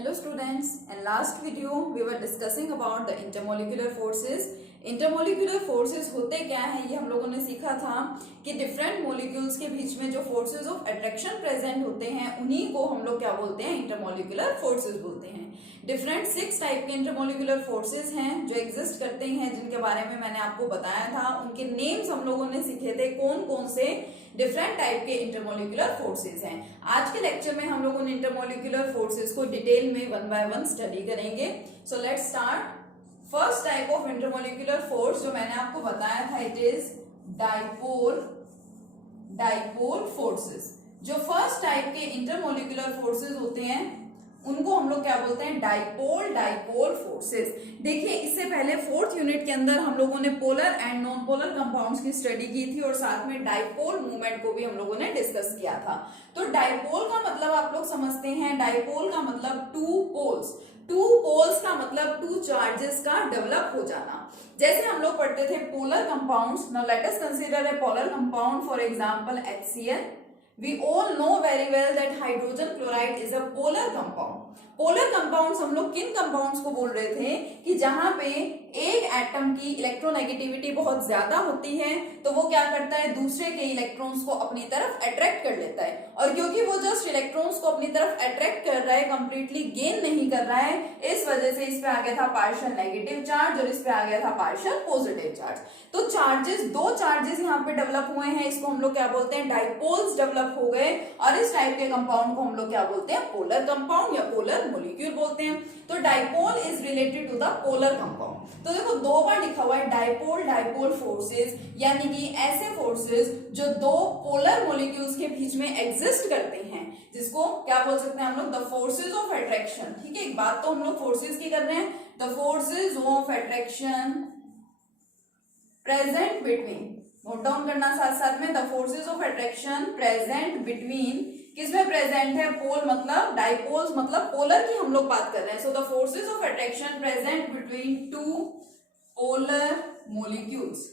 Hello students, in last video we were discussing about the intermolecular forces. Intermolecular forces होते क्या है ये हम लोगों ने सीखा था कि डिफरेंट मोलिक्यूल्स के बीच में जो फोर्सेस ऑफ अट्रैक्शन प्रेजेंट होते हैं उन्हीं को हम लोग क्या बोलते हैं, इंटरमोलिकुलर फोर्सेस बोलते हैं। डिफरेंट 6 टाइप के इंटरमोलिकुलर फोर्सेस हैं जो एग्जिस्ट करते हैं, जिनके बारे में मैंने आपको बताया था। उनके नेम्स हम लोगों ने सीखे थे, कौन कौन से डिफरेंट टाइप के इंटरमोलिकुलर फोर्सेस हैं। आज के लेक्चर में हम लोगों ने इंटरमोलिकुलर फोर्सेस को डिटेल में 1 बाय 1 स्टडी करेंगे। So let's start. First type of intermolecular force जो मैंने आपको बताया था, इट इज डाइपोल फोर्सेस। जो फर्स्ट टाइप के इंटरमोलिकुलर फोर्सेस होते हैं उनको हम लोग क्या बोलते हैं, डाइपोल फोर्सेस। देखिए, इससे पहले 4th यूनिट के अंदर हम लोगों ने polar and non polar compounds की स्टडी की थी और साथ में डाइपोल मूवमेंट को भी हम लोगों ने डिस्कस किया था। तो डाइपोल का मतलब आप लोग समझते हैं, डाइपोल का मतलब टू पोल्स का मतलब 2 चार्जेस का डेवलप हो जाना। जैसे हम लोग पढ़ते थे polar compounds. Now let us consider a polar compound, for example HCl. We all know very well that hydrogen chloride is a polar compound. Polar compounds हम लोग किन कंपाउंड्स को बोल रहे थे कि जहां पे एक एटम की इलेक्ट्रोनेगेटिविटी बहुत ज्यादा होती है तो वो क्या करता है, दूसरे के इलेक्ट्रॉन्स को अपनी तरफ अट्रैक्ट कर लेता है। और क्योंकि वो जस्ट इलेक्ट्रॉन्स को अपनी तरफ अट्रैक्ट कर रहा है, कंप्लीटली गेन नहीं कर रहा है, इस वजह से इस पे आ गया था पार्शियल नेगेटिव चार्ज और इस पे आ गया था पार्शियल पॉजिटिव चार्ज। तो दो चार्जेस यहाँ पे डेवलप हुए हैं, इसको हम लोग क्या बोलते हैं, डाइपोल्स डेवलप हो गए। और इस टाइप के कंपाउंड को हम लोग क्या बोलते हैं, पोलर कंपाउंड या पोलर मोलिक्यूल बोलते हैं। तो dipole is related to the polar compound. तो देखो, 2 बार लिखा हुआ है डाइपोल फोर्सेस, यानी कि ऐसे फोर्सेस जो 2 पोलर मोलिक्यूल्स के बीच में एग्जिस्ट करते हैं, जिसको क्या बोल सकते हैं हम लोग, द फोर्सेस ऑफ अट्रैक्शन। ठीक है, एक बात तो हम लोग फोर्सेस की कर रहे हैं, the forces of attraction present between, note down करना साथ साथ में, the forces of attraction present between, किसमें प्रेजेंट है, पोल मतलब डाइपोल्स मतलब पोलर की हम लोग बात कर रहे हैं। So the forces of attraction present between 2 polar molecules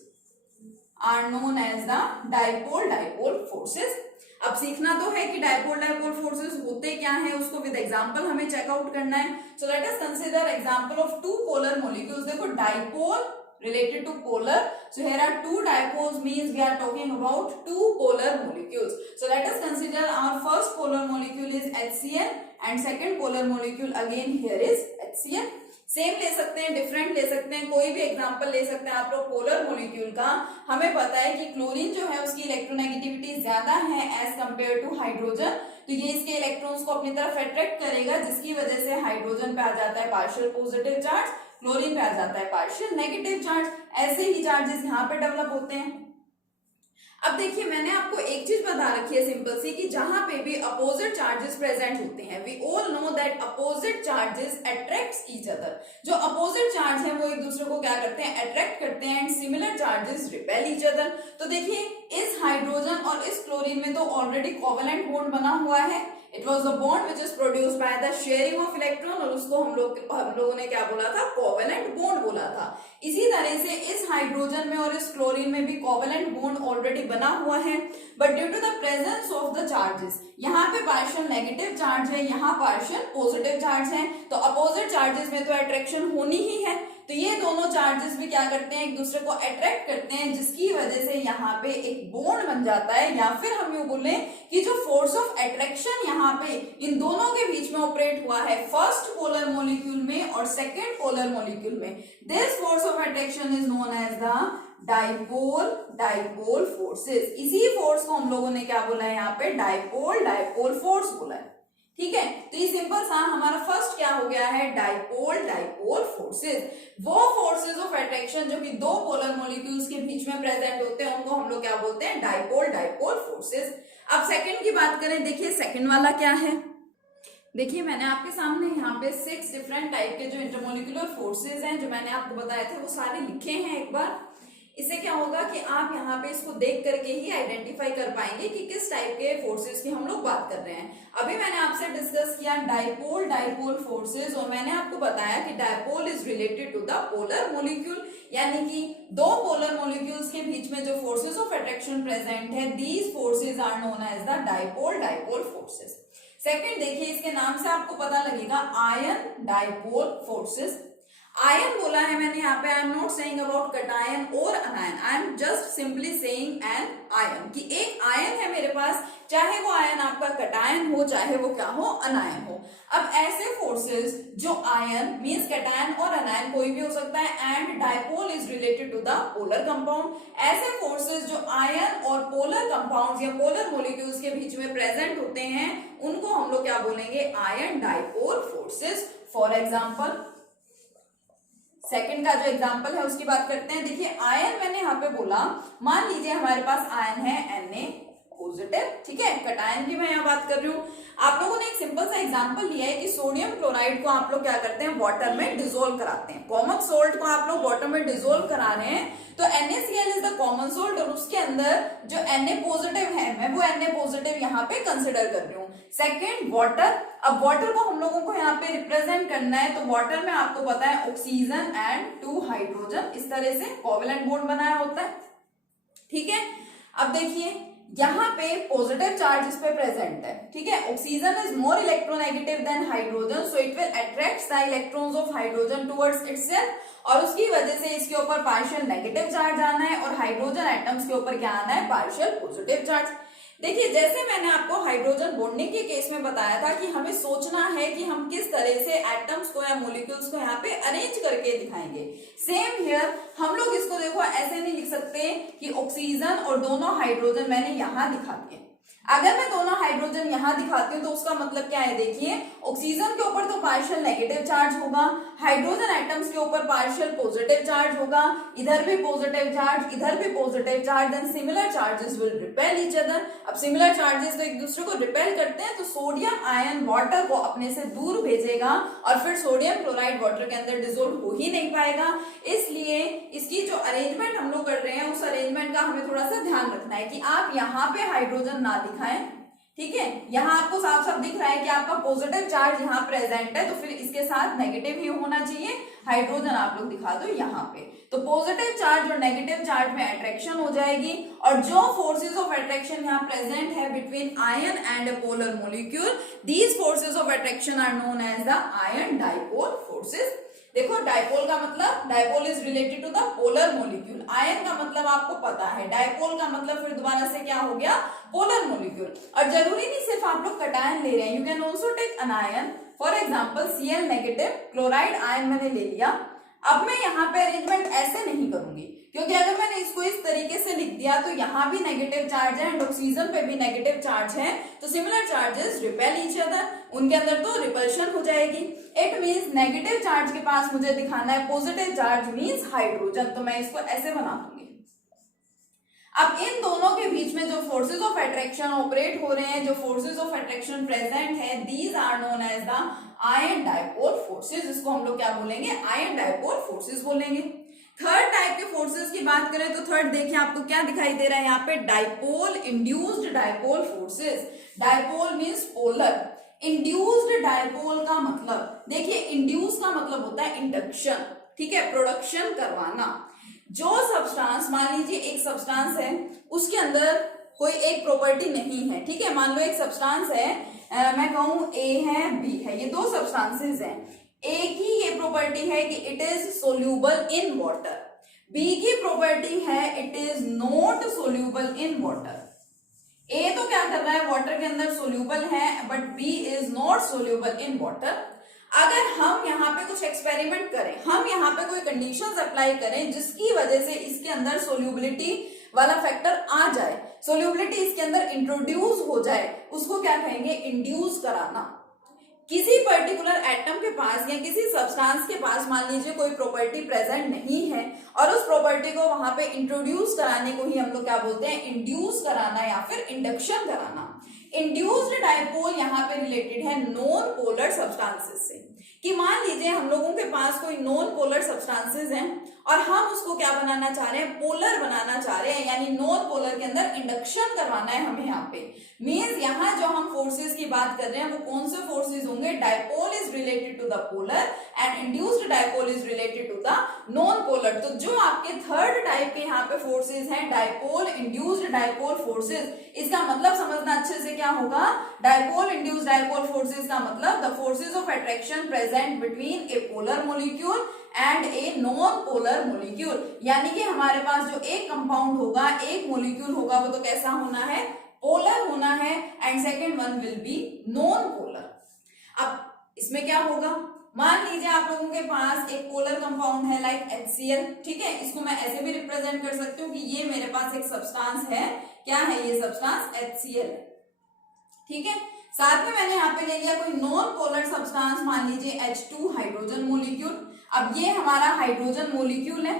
are known as the dipole forces. अब सीखना तो है कि डाइपोल फोर्सेस होते क्या है, उसको विद एग्जांपल हमें चेकआउट करना है। So let us consider example of 2 polar molecules. देखो, dipole related to polar, so here are 2 dipoles, means we are talking about 2 polar molecules. So let us consider our first polar molecule is HCl and second polar molecule again here is HCl. Same ले सकते हैं, different ले सकते हैं, कोई भी example ले सकते हैं आप लोग पोलर मोलिक्यूल का। हमें पता है कि क्लोरीन जो है उसकी इलेक्ट्रोनेगेटिविटी ज्यादा है एज कंपेयर टू हाइड्रोजन, तो ये इसके इलेक्ट्रॉन्स को अपनी तरफ अट्रैक्ट करेगा, जिसकी वजह से हाइड्रोजन पे आ जाता है पार्शियल पॉजिटिव चार्ज, क्लोरीन पे आ जाता है पार्शियल नेगेटिव चार्ज। ऐसे ही चार्जेस यहाँ पे डेवलप होते हैं। अब देखिए, मैंने आपको एक चीज बता रखी है सिंपल सी, कि जहां पे भी अपोजिट चार्जेस प्रेजेंट होते हैं, we all know that opposite charges attracts each other. जो अपोजिट चार्ज है वो एक दूसरे को क्या करते हैं, अट्रैक्ट करते हैं, and similar charges repel each other. तो देखिए, इस हाइड्रोजन और इस क्लोरीन में तो ऑलरेडी कोवेलेंट बॉन्ड बना हुआ है, it was a bond which is produced by the sharing of electron, और उसको हम लोगों ने क्या बोला था, कोवेलेंट बॉन्ड बोला था। इसी तरह से इस हाइड्रोजन में और इस क्लोरीन में भी कोवेलेंट बॉन्ड ऑलरेडी बना हुआ है, but due to the presence of the charges, यहाँ पे पार्शियल नेगेटिव चार्ज है, यहाँ पार्शियल पॉजिटिव चार्ज है, तो अपोजिट चार्जेस में तो अट्रैक्शन होनी ही है। तो ये दोनों चार्जेस भी क्या करते हैं, एक दूसरे को अट्रैक्ट करते हैं, जिसकी वजह से यहाँ पे एक बॉन्ड बन जाता है, या फिर हम यूं बोले कि जो फोर्स ऑफ अट्रैक्शन यहाँ पे इन दोनों के बीच में ऑपरेट हुआ है, फर्स्ट पोलर मॉलिक्यूल में और सेकेंड पोलर मॉलिक्यूल में, this force of attraction is known as the dipole forces. इसी फोर्स को हम लोगों ने क्या बोला है यहाँ पे, डाइपोल फोर्स बोला है। ठीक है, तो ये सिंपल सा हमारा फर्स्ट क्या हो गया है, डाइपोल फोर्सेस। वो फोर्सेस ऑफ अट्रैक्शन जो कि 2 पोलर मॉलिक्यूल्स के बीच में प्रेजेंट होते हैं, उनको हम लोग क्या बोलते हैं, डाइपोल फोर्सेस। अब सेकंड की बात करें, देखिए सेकंड वाला क्या है। देखिए, मैंने आपके सामने यहाँ पे 6 डिफरेंट टाइप के जो इंटरमोलिकुलर फोर्सेस हैं जो मैंने आपको बताए थे, वो सारे लिखे हैं एक बार। इससे क्या होगा कि आप यहाँ पे इसको देख करके ही आइडेंटिफाई कर पाएंगे कि किस टाइप के फोर्सेस की हम लोग बात कर रहे हैं। अभी मैंने आपसे डिस्कस किया डाइपोल फोर्सेस, और मैंने आपको बताया कि dipole is related to the polar molecule, यानी कि 2 पोलर मोलिक्यूल्स के बीच में जो फोर्सेस ऑफ अट्रैक्शन प्रेजेंट है, these forces are known as the dipole forces. Second देखिए, इसके नाम से आपको पता लगेगा आयन डाइपोल फोर्सेस। आयन बोला है मैंने यहाँ पे, I am not saying about cation और anion, I am just simply saying an ion, कि एक आयन है मेरे पास, चाहे वो आयन आपका कटायन हो चाहे वो क्या हो, अनायन हो। अब ऐसे फोर्सेस जो आयन मींस कटायन और अनायन कोई भी हो सकता है, and dipole is related to the polar compound, ऐसे फोर्सेस जो आयन और पोलर कंपाउंड्स या पोलर मॉलिक्यूल्स के बीच में प्रेजेंट होते हैं, उनको हम लोग क्या बोलेंगे, ion dipole forces. For example, second का जो एग्जांपल है उसकी बात करते हैं। देखिए आयन मैंने यहाँ पे बोला, मान लीजिए हमारे पास आयन है Na पॉजिटिव, ठीक है, कटायन की मैं यहाँ बात कर रही हूँ। आप लोगों ने एक सिंपल सा एग्जांपल लिया है कि सोडियम क्लोराइड को आप लोग क्या करते हैं, वाटर में डिसोल्व कराते हैं। कॉमन सोल्ट को आप लोग वाटर में डिसोल्व करा रहे हैं, तो NaCl is the common salt, और उसके अंदर जो Na पॉजिटिव है, मैं वो Na पॉजिटिव यहाँ पे कंसिडर कर रही हूँ। सेकेंड वाटर, अब वाटर को हम लोगों को यहाँ पे रिप्रेजेंट करना है, तो वाटर में आपको पता है ऑक्सीजन एंड 2 हाइड्रोजन, इस तरह से कोवेलेंट बॉन्ड बनाया होता है, ठीक है। अब देखिए यहाँ पे पॉजिटिव चार्ज इस पे प्रेजेंट है, ठीक है, oxygen is more electronegative than hydrogen, so it will attract the electrons of hydrogen towards itself, और उसकी वजह से इसके ऊपर पार्शियल नेगेटिव चार्ज आना है, और हाइड्रोजन एटम्स के ऊपर क्या आना है, पार्शियल पॉजिटिव चार्ज। देखिए जैसे मैंने आपको हाइड्रोजन बॉन्डिंग के केस में बताया था कि हमें सोचना है कि हम किस तरह से एटम्स को या मॉलिक्यूल्स को यहाँ पे अरेंज करके दिखाएंगे, सेम हियर हम लोग इसको देखो ऐसे नहीं लिख सकते कि ऑक्सीजन और दोनों हाइड्रोजन मैंने यहाँ दिखा दिए। अगर मैं दोनों हाइड्रोजन यहाँ दिखाती हूँ तो उसका मतलब क्या है, देखिए ऑक्सीजन के ऊपर तो पार्शियल नेगेटिव चार्ज होगा, हाइड्रोजन एटम्स के ऊपर पार्शियल पॉजिटिव चार्ज होगा, इधर भी पॉजिटिव चार्ज, इधर भी positive charge, then similar charges will repel each other. अब सिमिलर चार्जेस तो एक दूसरे को रिपेल करते हैं, तो सोडियम आयन वाटर को अपने से दूर भेजेगा और फिर सोडियम क्लोराइड वाटर के अंदर डिसोल्व हो ही नहीं पाएगा। इसलिए इसकी जो अरेंजमेंट हम लोग कर रहे हैं, उस अरेंजमेंट का हमें थोड़ा सा ध्यान रखना है कि आप यहाँ पे हाइड्रोजन ना दिखाएं, ठीक है। यहाँ आपको साफ साफ दिख रहा है कि आपका पॉजिटिव चार्ज यहाँ प्रेजेंट है, तो फिर इसके साथ नेगेटिव ही होना चाहिए, हाइड्रोजन आप लोग दिखा दो यहाँ पे, तो पॉजिटिव चार्ज और नेगेटिव चार्ज में अट्रैक्शन हो जाएगी, और जो फोर्सेस ऑफ अट्रैक्शन यहाँ प्रेजेंट है between ion and a polar molecule, these forces of attraction are known as the ion dipole forces. देखो डाइपोल का मतलब, dipole is related to the polar molecule, ion का मतलब आपको पता है, डाइपोल का मतलब फिर दोबारा से क्या हो गया, पोलर मॉलिक्यूल। और जरूरी नहीं सिर्फ आप लोग कटायन ले रहे हैं, you can also take anion, for example Cl negative chloride ion मैंने ले लिया। अब मैं यहाँ पे अरेंजमेंट ऐसे नहीं करूंगी, क्योंकि अगर मैंने इसको इस तरीके से लिख दिया तो यहाँ भी नेगेटिव चार्ज है एंड ऑक्सीजन पे भी नेगेटिव चार्ज है, तो similar charges repel each other, उनके अंदर तो रिपल्शन हो जाएगी। इट मींस नेगेटिव चार्ज के पास मुझे दिखाना है पॉजिटिव चार्ज मींस हाइड्रोजन, तो मैं इसको ऐसे बना दूंगी। अब इन दोनों के बीच में जो फोर्सेस ऑफ अट्रैक्शन ऑपरेट हो रहे हैं, जो फोर्सेस ऑफ अट्रैक्शन प्रेजेंट है, these are known as the ion dipole forces, इसको हम लोग क्या बोलेंगे, आयन डाइपोल फोर्सेस बोलेंगे। थर्ड टाइप के फोर्सेस की बात करें तो थर्ड देखिए आपको क्या दिखाई दे रहा है यहाँ पे, dipole induced dipole forces. Dipole means polar, induced dipole का मतलब, देखिए इंड्यूस का मतलब होता है इंडक्शन, ठीक है, प्रोडक्शन करवाना। जो सब्सटेंस, मान लीजिए एक सब्सटेंस है, उसके अंदर कोई एक प्रॉपर्टी नहीं है, ठीक है, मान लो एक सब्सटेंस है, मैं कहूं ए है बी है, ये दो सब्सटेंसेस हैं, ए की ये प्रॉपर्टी है कि it is soluble in water, B की प्रॉपर्टी है it is not soluble in water. A तो क्या कर रहा है, वाटर के अंदर सोल्यूबल है, but B is not soluble in water. अगर हम यहाँ पे कुछ एक्सपेरिमेंट करें, हम यहाँ पे कोई कंडीशंस अप्लाई करें जिसकी वजह से इसके अंदर सोल्यूबिलिटी वाला फैक्टर आ जाए, सोल्यूबिलिटी इसके अंदर इंट्रोड्यूस हो जाए, उसको क्या कहेंगे, इंड्यूस कराना। किसी पर्टिकुलर एटम के पास या किसी सब्सटेंस के पास मान लीजिए कोई प्रॉपर्टी प्रेजेंट नहीं है और उस प्रॉपर्टी को वहां पे इंट्रोड्यूस कराने को ही हम लोग क्या बोलते हैं, इंड्यूस कराना या फिर इंडक्शन कराना। इंड्यूस्ड डाइपोल यहाँ पे रिलेटेड है नॉन पोलर सब्सटेंसेस से, कि मान लीजिए हम लोगों के पास कोई नॉन पोलर सब्सटेंसेस हैं और हम उसको क्या बनाना चाह रहे हैं, पोलर बनाना चाह रहे हैं, यानी नॉन पोलर के अंदर इंडक्शन करवाना है हमें यहाँ पे। मींस यहाँ जो हम फोर्सेस की बात कर रहे हैं वो कौन से फोर्सेस होंगे, dipole is related to the polar and induced dipole is related to the non polar. तो जो आपके थर्ड टाइप के यहाँ पे फोर्सेज हैं, डायपोल इंड्यूस्ड डायपोल फोर्सेज, इसका मतलब समझना अच्छे से क्या होगा, डायपोल इंड्यूस्ड डायपोल फोर्सेज का मतलब the forces of attraction present between A polar molecule and a non polar molecule. यानी कि हमारे पास जो एक कंपाउंड होगा, एक मॉलिक्यूल होगा, वो तो कैसा होना है, पोलर होना है, and second one will be non polar. अब इसमें क्या होगा, मान लीजिए आप लोगों के पास एक पोलर कंपाउंड है लाइक HCl, ठीक है, इसको मैं ऐसे भी रिप्रेजेंट कर सकती हूँ कि ये मेरे पास एक सब्सटेंस है, क्या है ये सब्सटेंस, HCl, ठीक है। साथ में मैंने यहाँ पे ले लिया कोई नॉन पोलर सब्सटेंस, मान लीजिए H2 हाइड्रोजन मोलिक्यूल। अब ये हमारा हाइड्रोजन मोलिक्यूल है,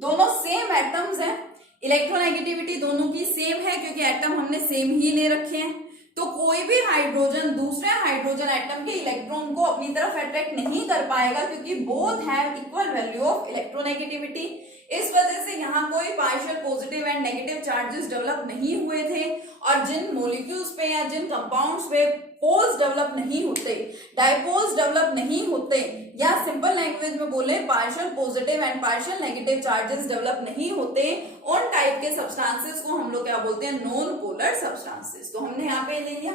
दोनों सेम एटम्स हैं, इलेक्ट्रोनेगेटिविटी दोनों की सेम है क्योंकि एटम हमने सेम ही ले रखे हैं। तो कोई भी हाइड्रोजन दूसरे हाइड्रोजन एटम के इलेक्ट्रॉन को अपनी तरफ अट्रैक्ट नहीं कर पाएगा क्योंकि both have equal value of electronegativity. इस वजह से यहाँ कोई partial positive and negative charges develop नहीं हुए थे, और जिन मॉलिक्यूल्स पे या जिन कंपाउंड्स पे पोल्स डेवलप नहीं होते, डायपोल्स डेवलप नहीं होते, या सिंपल लैंग्वेज में बोले partial positive and partial negative charges develop नहीं होते, उन टाइप के सब्सटेंसेस को हम लोग क्या बोलते हैं, नॉन पोलर सब्सटेंसेस। तो हमने यहाँ पे ले लिया।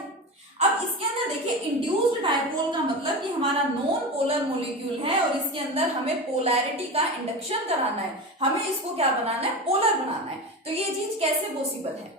अब इसके अंदर देखिए इंड्यूस्ड डायपोल का मतलब कि हमारा नॉन पोलर मॉलिक्यूल है और इसके अंदर हमें पोलैरिटी का इंडक्शन कराना है, हमें इसको क्या बनाना है, पोलर बनाना है। तो ये चीज कैसे पॉसिबल है,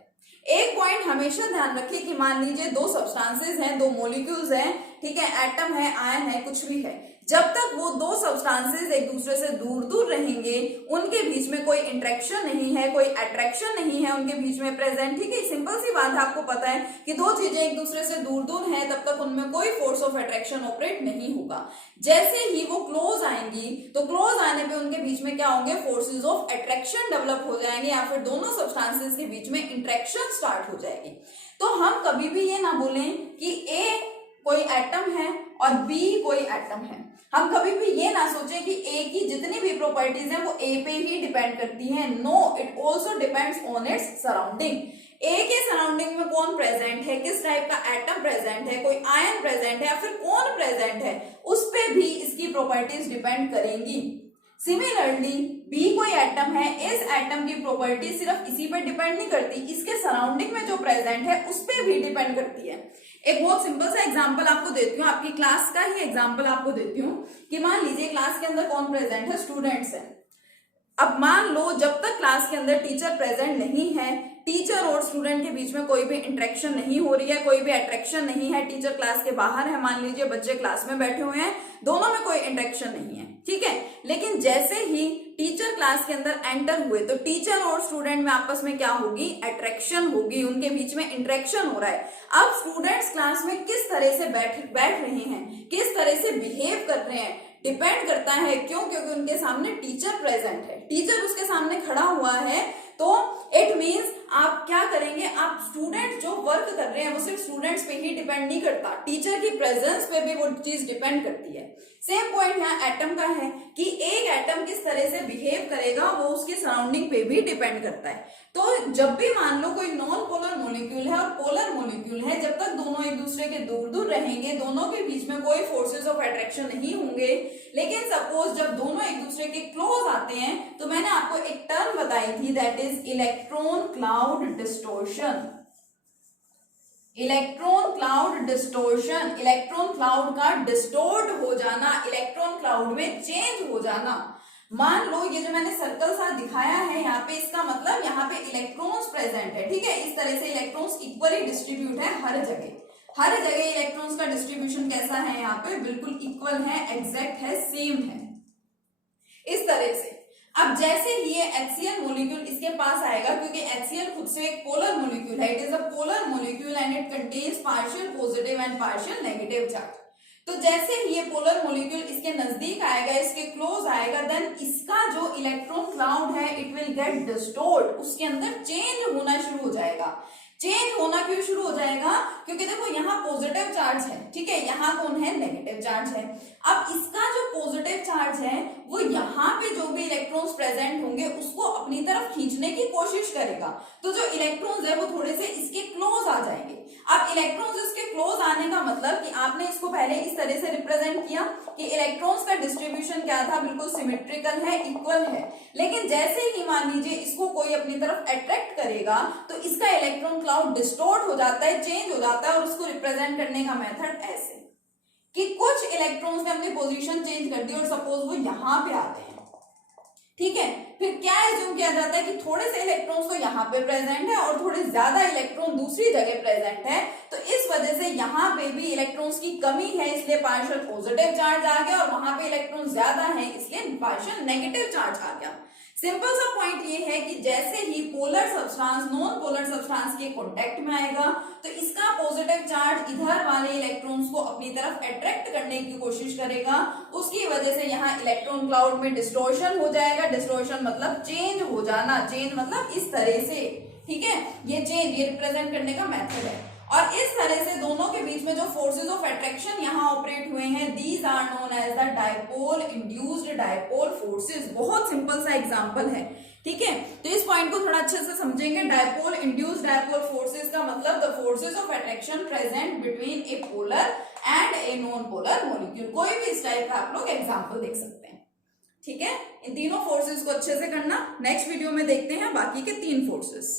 एक पॉइंट हमेशा ध्यान रखिए कि मान लीजिए दो सब्सटेंसेस हैं, दो मॉलिक्यूल्स हैं, ठीक है, एटम है, आयन है, कुछ भी है, जब तक वो दो सब्सटेंसेस एक दूसरे से दूर दूर रहेंगे, उनके बीच में कोई इंटरेक्शन नहीं है, कोई अट्रैक्शन नहीं है उनके बीच में प्रेजेंट, ठीक है, सिंपल सी बात है, आपको पता है कि दो चीजें एक दूसरे से दूर दूर हैं तब तक उनमें कोई फोर्स ऑफ अट्रैक्शन ऑपरेट नहीं होगा। जैसे ही वो क्लोज आएंगी तो क्लोज आने पे उनके बीच में क्या होंगे, फोर्सेज ऑफ अट्रैक्शन डेवलप हो जाएंगे या फिर दोनों सब्सटेंसेस के बीच में इंटरेक्शन स्टार्ट हो जाएगी। तो हम कभी भी ये ना बोलें कि ए कोई एटम है और बी कोई एटम है, हम कभी भी ये ना सोचें कि ए की जितनी भी प्रॉपर्टीज हैं वो ए पे ही डिपेंड करती हैं। No, it also depends on its surrounding. A के सराउंडिंग में कौन प्रेजेंट है, किस टाइप का एटम प्रेजेंट है, कोई आयन प्रेजेंट है या फिर कौन प्रेजेंट है, उस पे भी इसकी प्रॉपर्टीज डिपेंड करेंगी। सिमिलरली बी कोई एटम है, इस एटम की प्रॉपर्टी सिर्फ इसी पर डिपेंड नहीं करती, इसके सराउंडिंग में जो प्रेजेंट है उस पर भी डिपेंड करती है। एक बहुत सिंपल सा एग्जांपल आपको देती हूँ, आपकी क्लास का ही एग्जांपल आपको देती हूँ कि मान लीजिए क्लास के अंदर कौन प्रेजेंट है, स्टूडेंट्स हैं। अब मान लो जब तक क्लास के अंदर टीचर प्रेजेंट नहीं है, टीचर और स्टूडेंट के बीच में कोई भी इंटरेक्शन नहीं हो रही है, कोई भी अट्रैक्शन नहीं है, टीचर क्लास के बाहर है, मान लीजिए बच्चे क्लास में बैठे हुए हैं, दोनों में कोई इंटरेक्शन नहीं है, ठीक है। लेकिन जैसे ही टीचर क्लास के अंदर एंटर हुए तो टीचर और स्टूडेंट में आपस में क्या होगी, अट्रैक्शन होगी, उनके बीच में इंटरेक्शन हो रहा है। अब स्टूडेंट्स क्लास में किस तरह से बैठ रहे हैं, किस तरह से बिहेव कर रहे हैं, डिपेंड करता है। क्यों? क्योंकि उनके सामने टीचर प्रेजेंट है, टीचर उसके सामने खड़ा हुआ है, तो इट मींस आप क्या करेंगे, आप स्टूडेंट जो वर्क कर रहे हैं वो सिर्फ स्टूडेंट्स पे ही डिपेंड नहीं करता, टीचर की प्रेजेंस पे भी वो चीज डिपेंड करती है। सेम पॉइंट यहाँ एटम का है कि एक एटम किस तरह से बिहेव करेगा वो उसके सराउंडिंग पे भी डिपेंड करता है। तो जब भी मान लो कोई नॉन पोलर मॉलिक्यूल है और पोलर मॉलिक्यूल है, जब तक दोनों एक दूसरे के दूर दूर रहेंगे, दोनों के बीच में कोई फोर्सेस ऑफ अट्रैक्शन नहीं होंगे। लेकिन सपोज जब दोनों एक दूसरे के क्लोज आते हैं तो मैंने आपको एक टर्म बताई थी, that is electron cloud distortion. Electron cloud distortion, electron cloud का डिस्टोर्ट हो जाना, इलेक्ट्रॉन क्लाउड में चेंज हो जाना। मान लो ये जो मैंने सर्कल सा दिखाया है यहाँ पे, इसका मतलब यहाँ पे इलेक्ट्रॉन्स प्रेजेंट है, ठीक है। इस तरह से इलेक्ट्रॉन्स इक्वली डिस्ट्रीब्यूट है हर जगह, हर जगह इलेक्ट्रॉन्स का डिस्ट्रीब्यूशन कैसा है, यहाँ पे बिल्कुल इक्वल है, एग्जैक्ट है, सेम है, इस तरह से। अब जैसे ही ये HCl मॉलिक्यूल इसके पास आएगा, क्योंकि HCl खुद से एक पोलर मॉलिक्यूल है, it is a polar molecule and it contains partial positive and partial negative charge. तो जैसे ही ये पोलर मॉलिक्यूल इसके नजदीक आएगा, इसके क्लोज आएगा, देन इसका जो इलेक्ट्रॉन क्लाउड है इट विल गेट डिस्टोर्ट, उसके अंदर चेंज होना शुरू हो जाएगा। चेंज होना क्यों शुरू हो जाएगा? क्योंकि देखो यहाँ पॉजिटिव चार्ज है, ठीक है, यहाँ कौन है, नेगेटिव चार्ज है। अब इसका जो पॉजिटिव चार्ज है वो यहाँ पे जो भी इलेक्ट्रॉन्स प्रेजेंट होंगे उसको अपनी तरफ खींचने की कोशिश करेगा, तो जो इलेक्ट्रॉन्स है वो थोड़े से इसके क्लोज आ जाएंगे। अब इलेक्ट्रॉन्स इसके क्लोज आने का मतलब कि आपने इसको पहले इस तरह से रिप्रेजेंट किया कि इलेक्ट्रॉन्स का डिस्ट्रीब्यूशन क्या था, बिल्कुल सिमेट्रिकल है, इक्वल है। लेकिन जैसे ही मान लीजिए इसको कोई अपनी तरफ अट्रैक्ट करेगा तो इसका इलेक्ट्रॉन क्लाउड डिस्टोर्ट हो जाता है, चेंज हो जाता है, और उसको रिप्रेजेंट करने का मेथड ऐसे कि कुछ इलेक्ट्रॉन्स ने अपनी पोजीशन चेंज कर दी और सपोज वो यहां पे आते हैं, ठीक है, फिर क्या एज्यूम किया जाता है कि थोड़े से इलेक्ट्रॉन्स तो यहाँ पे प्रेजेंट है और थोड़े ज्यादा इलेक्ट्रॉन दूसरी जगह प्रेजेंट है, तो इस वजह से यहाँ पे भी इलेक्ट्रॉन्स की कमी है, इसलिए पार्शियल पॉजिटिव चार्ज आ गया, और वहां पे इलेक्ट्रॉन ज्यादा है इसलिए पार्शियल नेगेटिव चार्ज आ गया। सिंपल सा पॉइंट ये है कि जैसे ही polar substance non polar substance के कांटेक्ट में आएगा तो इसका पॉजिटिव चार्ज इधर वाले इलेक्ट्रॉन्स को अपनी तरफ अट्रैक्ट करने की कोशिश करेगा, उसकी वजह से यहाँ इलेक्ट्रॉन क्लाउड में डिस्टॉर्शन हो जाएगा। डिस्टॉर्शन मतलब चेंज हो जाना, चेंज मतलब इस तरह से, ठीक है, ये चेंज ये रिप्रेजेंट करने का मेथड है। और इस तरह से दोनों के बीच में जो फोर्सेस ऑफ अट्रैक्शन यहाँ ऑपरेट हुए हैं, these are known as the dipole induced dipole forces. बहुत सिंपल सा एग्जांपल है, ठीक है, तो इस पॉइंट को थोड़ा अच्छे से समझेंगे। डायपोल इंड्यूस्ड डायपोल फोर्सेस का मतलब the forces of attraction present between A polar and a non polar molecule. कोई भी इस टाइप का आप लोग एग्जाम्पल देख सकते हैं, ठीक है। इन तीनों फोर्सेस को अच्छे से करना। नेक्स्ट वीडियो में देखते हैं बाकी के 3 फोर्सेस।